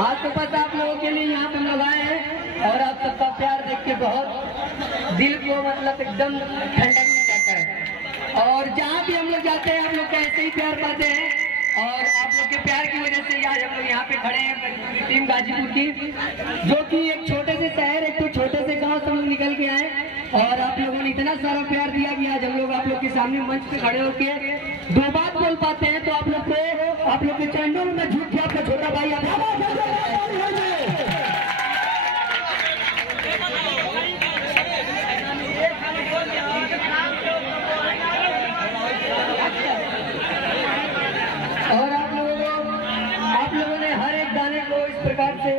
हाँ तो बस आप लोगों के लिए यहाँ पे हम लोग आए हैं और आप सबका प्यार देख के बहुत दिल को मतलब एकदम ठंडक मिल जाता है। और जहाँ भी हम लोग जाते हैं हम लोग का ऐसे ही प्यार पाते हैं और आप लोग के प्यार की वजह से आज हम लोग यहाँ पे खड़े हैं टीम गाजीपुर की, जो कि एक छोटे से शहर एक तो छोटे से गांव से हम लोग निकल के आए और आप लोगों ने इतना सारा प्यार दिया कि आज हम लोग आप लोग के सामने मंच पे खड़े होके दो बात बोल पाते हैं। तो आप लोग के चरणों में मैं झूठ के आपका छोटा भाई और आप लोगों ने हर एक गाने को इस प्रकार से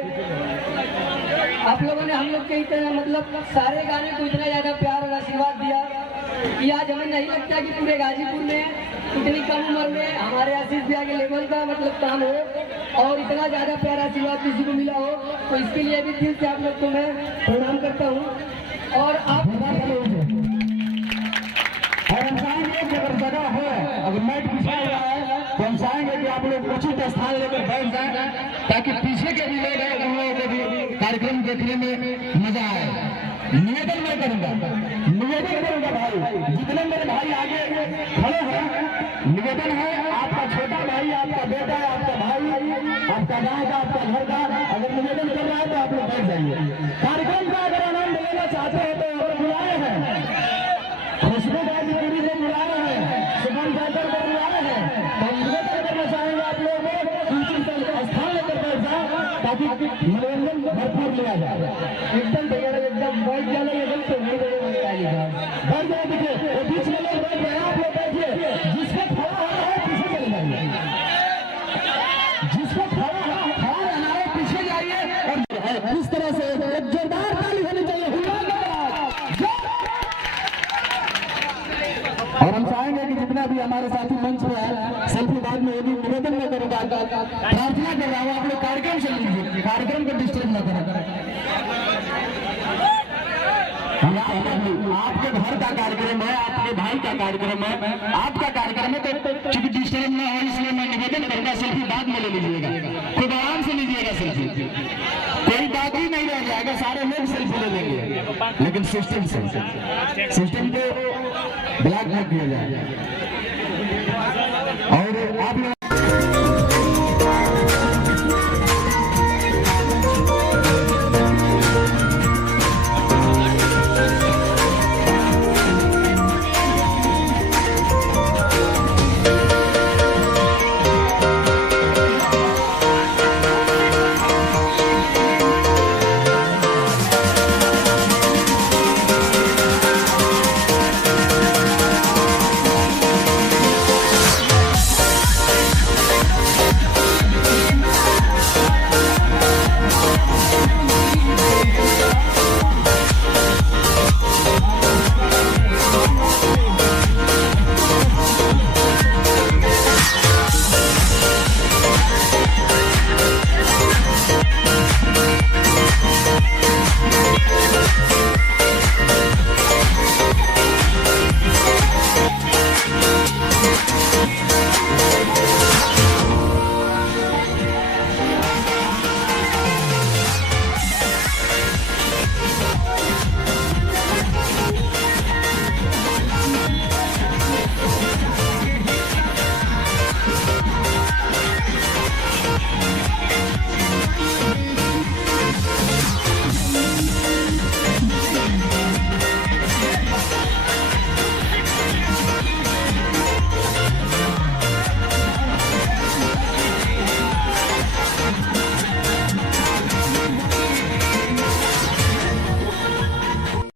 आप लोगों ने हम लोग के इतना मतलब सारे गाने को इतना ज्यादा प्यार और आशीर्वाद दिया कि आज हमें नहीं लगता कि पूरे गाजीपुर में इतनी कम उम्र में हमारे आशीष भैया के लेवल का मतलब काम हो और इतना ज्यादा प्यार आशीर्वाद किसी को मिला हो। तो इसके लिए भी दिल से आप लोग को मैं प्रणाम करता हूँ। और आप हम चाहेंगे कि अगर जगह हो, अगर मैट बिछा हुआ है तो हम चाहेंगे कि आप लोग उचित स्थान लेकर बैठ जाए ताकि पीछे के भी लोग हैं उन लोगों को भी कार्यक्रम देखने में मजा आए। निवेदन मैं करूंगा भाई, जितने मेरे भाई आगे खड़े हैं, निवेदन है आपका छोटा भाई, आपका बेटा, आपका भाई, आपका गाँव का, आपका घर का अगर निवेदन कर रहा है तो आप लोग बैठ जाइए। कार्यक्रम का अगर आनंद लेना चाहते हैं तो अगर बुलाए हैं खुशबू गाजीपुरी को बुलाए हैं, सुमन जाकर को बुलाए हैं, तो निवेदन करना चाहेंगे आप लोगों को स्थान लेकर बैठ जाए ताकि मनोरंजन भरपूर लिया जाए। एकदम एकदम बहुत ज्यादा एकदम तो नहीं बैठ जाए। देखिए वो बीच में लोग बैठ रहे हैं, आप लोग बैठिए। जिसको खड़ा होना है पीछे चले जाइए, जिसको खड़ा रहना है पीछे जाइए। और इस तरह से एक जोरदार ताली होनी चाहिए। और हम चाहेंगे कि जितना भी हमारे साथी मंच पे है सेल्फी बाद में यदि निवेदन न करें, प्रार्थना कर रहा हूँ आप लोग कार्यक्रम से लीजिए, कार्यक्रम को डिस्टर्ब न करें। आपके घर का कार्यक्रम है, आपके भाई का कार्यक्रम है, आपका कार्यक्रम है, तो चूंकि डिस्टर्ब न हो इसलिए मैं निवेदन करूंगा सेल्फी बाद में ले लीजिएगा, खुद आराम से लीजिएगा सेल्फी, कोई बाकी नहीं रह जाएगा, सारे लोग सेल्फी ले लेंगे लेकिन सिस्टम को ब्लॉक मत किया जाए। और आप